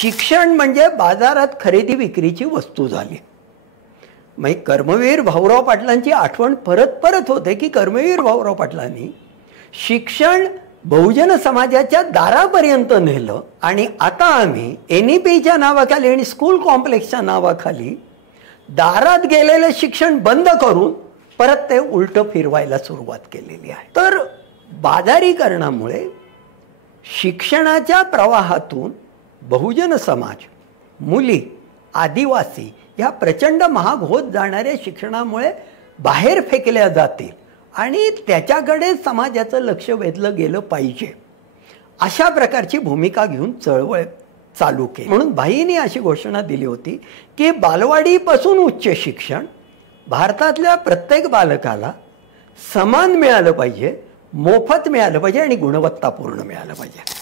शिक्षण म्हणजे बाजारात खरेदी विक्रीची वस्तू झाली। मग कर्मवीर भाऊराव पाटलांची आठवण परत परत होते की कर्मवीर भाऊराव पाटलांनी शिक्षण बहुजन समाजाच्या दारापर्यंत नेलं आणि आता आम्ही एनईपीच्या नावाखाली आणि स्कूल कॉम्प्लेक्सच्या नावाखाली दारात गेलेले शिक्षण बंद करून परत ते उलट फिरवायला सुरुवात केलेली आहे। तर बाजारीकरणामुळे शिक्षणाच्या प्रवाहातून बहुजन समाज, मुली, आदिवासी या प्रचंड महाग होत जाणाऱ्या शिक्षणामुळे बाहेर फेकल्या जातील आणि त्याच्याकडे समाजाचं लक्ष वेधलं गेलं पाहिजे अशा प्रकारची भूमिका घेऊन चळवळ चालू केली। म्हणून भाईंनी अशी घोषणा दिली होती की बालवाडीपासून उच्च शिक्षण भारतातल्या प्रत्येक बालकाला समान मिळालं पाहिजे, मोफत मिळालं पाहिजे आणि गुणवत्तापूर्ण मिळालं पाहिजे।